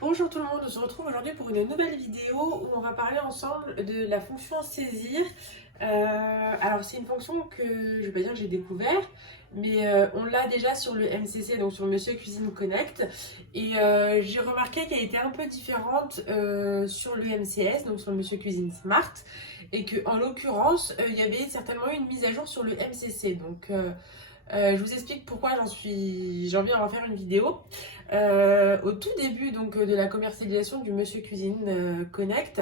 Bonjour tout le monde, on se retrouve aujourd'hui pour une nouvelle vidéo où on va parler ensemble de la fonction saisir. Alors c'est une fonction que je vais pas dire que j'ai découvert, mais on l'a déjà sur le MCC, donc sur Monsieur Cuisine Connect, et j'ai remarqué qu'elle était un peu différente sur le MCS, donc sur le Monsieur Cuisine Smart, et que en l'occurrence il y avait certainement une mise à jour sur le MCC. Je vous explique pourquoi j'ai envie d'en faire une vidéo. Au tout début donc, de la commercialisation du Monsieur Cuisine Connect,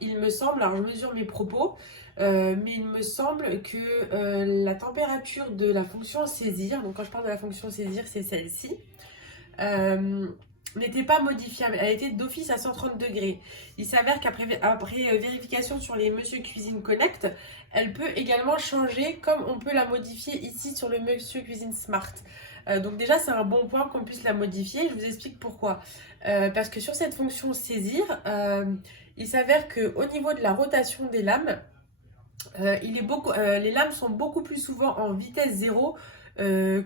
il me semble, alors je mesure mes propos, mais il me semble que la température de la fonction saisir, donc quand je parle de la fonction saisir, c'est celle-ci, euh, n'était pas modifiable. Elle était d'office à 130 degrés. Il s'avère qu'après vérification sur les Monsieur Cuisine Connect, elle peut également changer comme on peut la modifier ici sur le Monsieur Cuisine Smart. Donc déjà c'est un bon point qu'on puisse la modifier. Je vous explique pourquoi. Parce que sur cette fonction saisir, il s'avère qu'au niveau de la rotation des lames, les lames sont beaucoup plus souvent en vitesse 0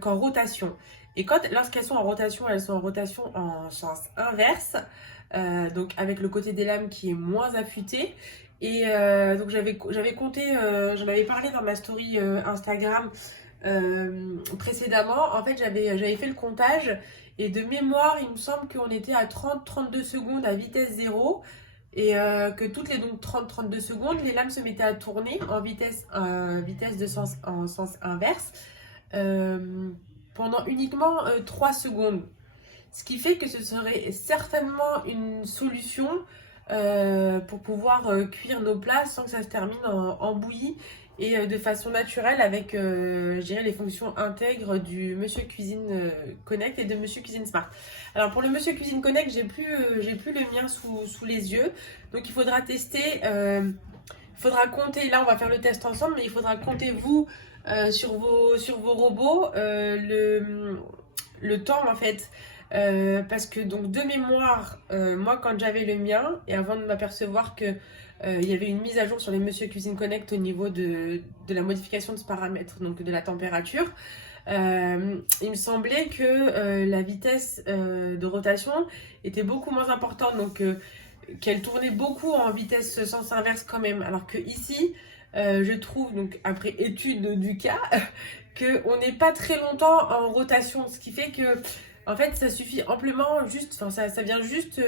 qu'en rotation. Et lorsqu'elles sont en rotation, elles sont en rotation en sens inverse, donc avec le côté des lames qui est moins affûté. Et donc j'avais compté, j'en avais parlé dans ma story Instagram précédemment. En fait, j'avais fait le comptage et de mémoire, il me semble qu'on était à 30-32 secondes à vitesse 0 et que toutes les 30-32 secondes, les lames se mettaient à tourner en en sens inverse pendant uniquement 3 secondes. Ce qui fait que ce serait certainement une solution pour pouvoir cuire nos plats sans que ça se termine en bouillie et de façon naturelle avec je dirais, les fonctions intègres du Monsieur Cuisine Connect et de Monsieur Cuisine Smart. Alors pour le Monsieur Cuisine Connect, j'ai plus le mien sous les yeux, donc il faudra tester. Il faudra compter, là on va faire le test ensemble, mais il faudra compter vous sur vos robots le temps en fait. Parce que donc de mémoire, moi quand j'avais le mien et avant de m'apercevoir que il y avait une mise à jour sur les Monsieur Cuisine Connect au niveau de la modification de ce paramètre, donc de la température, il me semblait que la vitesse de rotation était beaucoup moins importante, donc qu'elle tournait beaucoup en vitesse sens inverse quand même. Alors que ici, je trouve, donc après étude du cas, qu'on n'est pas très longtemps en rotation, ce qui fait que en fait, ça suffit amplement, juste, enfin, ça vient juste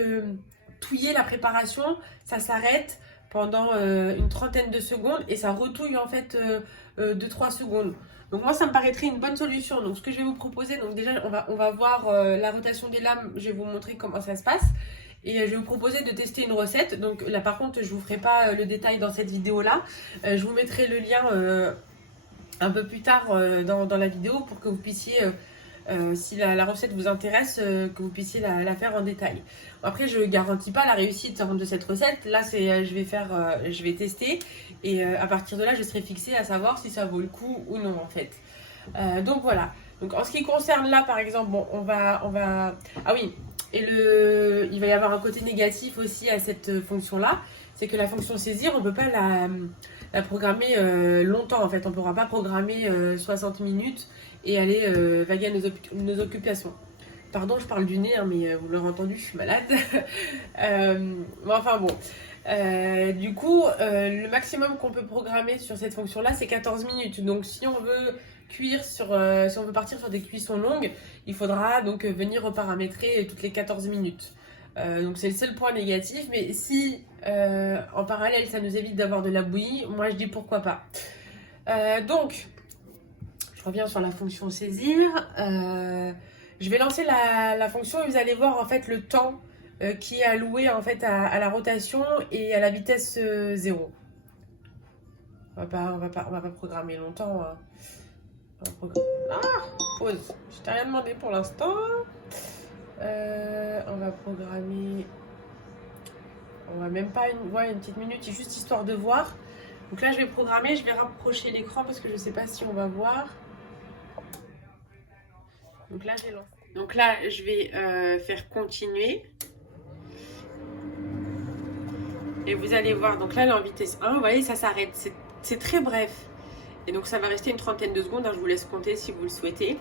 touiller la préparation, ça s'arrête pendant une trentaine de secondes et ça retouille en fait 2-3 secondes. Donc moi, ça me paraîtrait une bonne solution. Donc ce que je vais vous proposer, donc déjà, on va voir la rotation des lames, je vais vous montrer comment ça se passe. Et je vais vous proposer de tester une recette. Donc là, par contre, je vous ferai pas le détail dans cette vidéo-là. Je vous mettrai le lien un peu plus tard dans la vidéo pour que vous puissiez si la recette vous intéresse, que vous puissiez la faire en détail. Après, je ne garantis pas la réussite de cette recette. Là, je vais tester et à partir de là, je serai fixée à savoir si ça vaut le coup ou non en fait. Donc voilà. Donc en ce qui concerne là, par exemple, bon, ah oui. Il va y avoir un côté négatif aussi à cette fonction-là, c'est que la fonction saisir, on ne peut pas la programmer longtemps en fait. On ne pourra pas programmer 60 minutes et aller vaguer à nos occupations. Pardon, je parle du nez, hein, mais vous l'aurez entendu, je suis malade. Bon, enfin bon. Du coup, le maximum qu'on peut programmer sur cette fonction-là, c'est 14 minutes. Donc, si on veut si on veut partir sur des cuissons longues, il faudra donc venir reparamétrer toutes les 14 minutes. Donc, c'est le seul point négatif. Mais si en parallèle, ça nous évite d'avoir de la bouillie, moi je dis pourquoi pas. Donc, je reviens sur la fonction saisir. Je vais lancer la fonction et vous allez voir en fait le temps qui est alloué en fait à la rotation et à la vitesse 0. On va pas programmer longtemps. Hein. Pause. Je t'ai rien demandé pour l'instant. On va programmer. On va même pas une petite minute, juste histoire de voir. Donc là, je vais programmer, je vais rapprocher l'écran parce que je sais pas si on va voir. Donc là, je vais faire continuer. Et vous allez voir, donc là, elle est en vitesse 1. Vous voyez, ça s'arrête. C'est très bref. Et donc, ça va rester une trentaine de secondes. Je vous laisse compter si vous le souhaitez.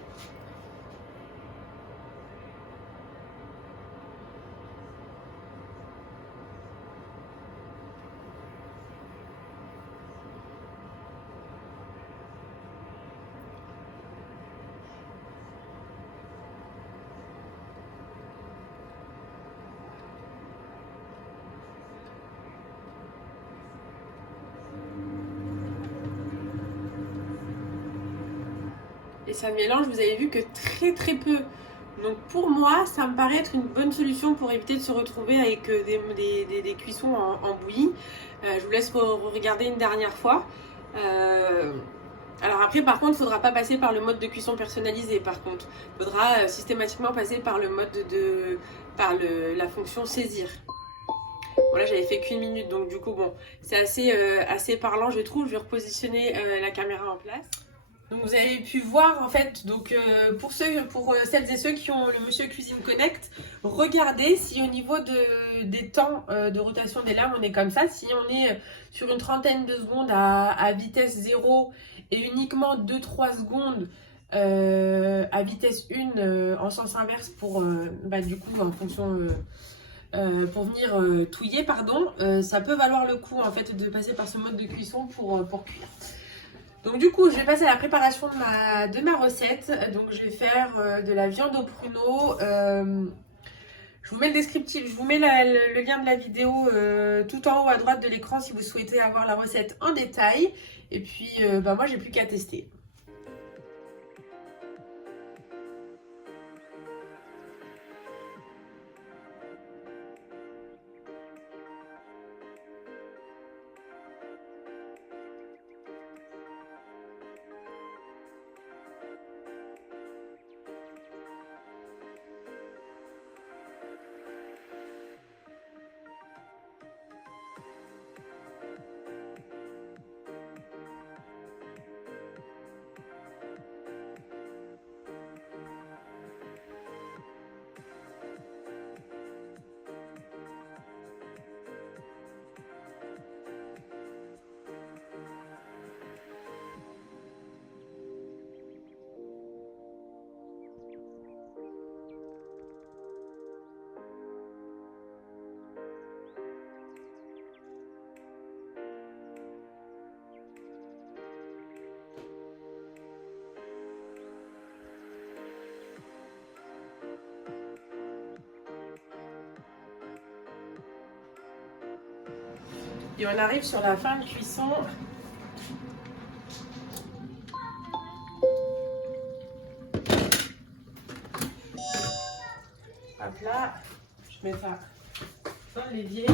et ça mélange, vous avez vu que très peu. Donc pour moi, ça me paraît être une bonne solution pour éviter de se retrouver avec des cuissons en bouillie. Je vous laisse regarder une dernière fois. Alors après, par contre, il ne faudra pas passer par le mode de cuisson personnalisé. Par contre, il faudra systématiquement passer par le mode la fonction saisir. Bon là j'avais fait qu'une minute, donc du coup bon, c'est assez parlant je trouve. Je vais repositionner la caméra en place. Donc vous avez pu voir en fait, donc pour celles et ceux qui ont le Monsieur Cuisine Connect, regardez si au niveau des temps de rotation des lames on est comme ça. Si on est sur une trentaine de secondes à vitesse 0 et uniquement 2-3 secondes à vitesse 1 en sens inverse pour du coup en fonction pour venir touiller pardon, ça peut valoir le coup en fait de passer par ce mode de cuisson pour cuire. Donc du coup je vais passer à la préparation de ma recette. Donc je vais faire de la viande au pruneau. Je vous mets le descriptif, je vous mets le lien de la vidéo tout en haut à droite de l'écran si vous souhaitez avoir la recette en détail. Et puis moi j'ai plus qu'à tester. Et on arrive sur la fin de cuisson. Hop là, je mets ça dans l'évier.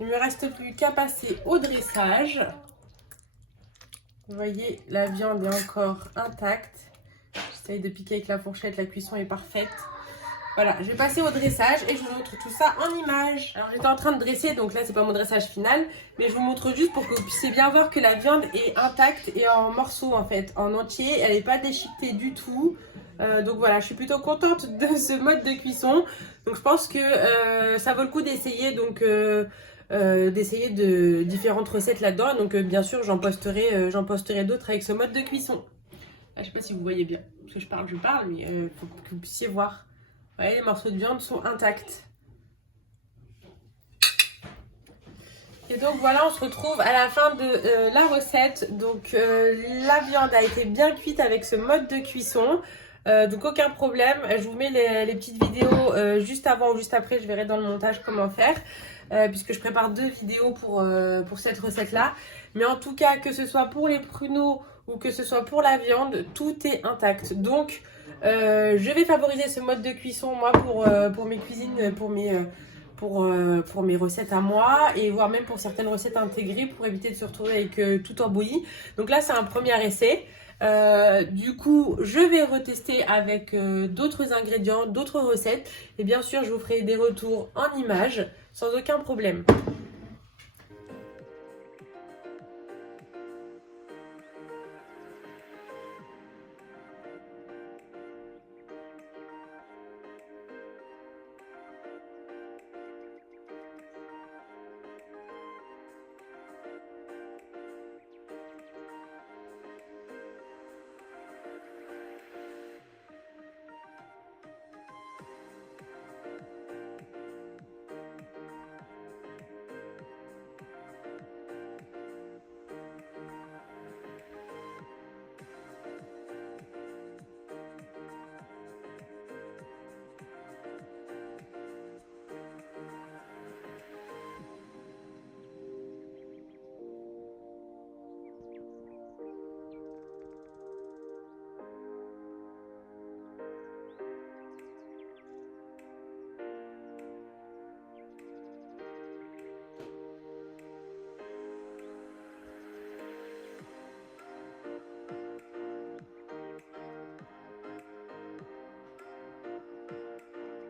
Il ne me reste plus qu'à passer au dressage. Vous voyez, la viande est encore intacte. J'essaye de piquer avec la fourchette, la cuisson est parfaite. Voilà, je vais passer au dressage et je vous montre tout ça en images. Alors j'étais en train de dresser, donc là c'est pas mon dressage final, mais je vous montre juste pour que vous puissiez bien voir que la viande est intacte et en morceaux en fait, en entier. Elle n'est pas déchiquetée du tout. Donc voilà, je suis plutôt contente de ce mode de cuisson. Donc je pense que ça vaut le coup d'essayer d'essayer de différentes recettes là-dedans. Donc bien sûr j'en posterai d'autres avec ce mode de cuisson. Là, je sais pas si vous voyez bien, parce que je parle, mais il faut que vous puissiez voir. Vous voyez, les morceaux de viande sont intacts. Et donc voilà, on se retrouve à la fin de la recette. Donc la viande a été bien cuite avec ce mode de cuisson. Donc aucun problème. Je vous mets les petites vidéos juste avant ou juste après. Je verrai dans le montage comment faire. Puisque je prépare 2 vidéos pour cette recette-là. Mais en tout cas, que ce soit pour les pruneaux ou que ce soit pour la viande, tout est intact. Donc, je vais favoriser ce mode de cuisson, moi, pour mes cuisines, pour mes recettes à moi, et voire même pour certaines recettes intégrées, pour éviter de se retrouver avec tout en bouillie. Donc là, c'est un premier essai. Du coup, je vais retester avec d'autres ingrédients, d'autres recettes. Et bien sûr, je vous ferai des retours en images, sans aucun problème.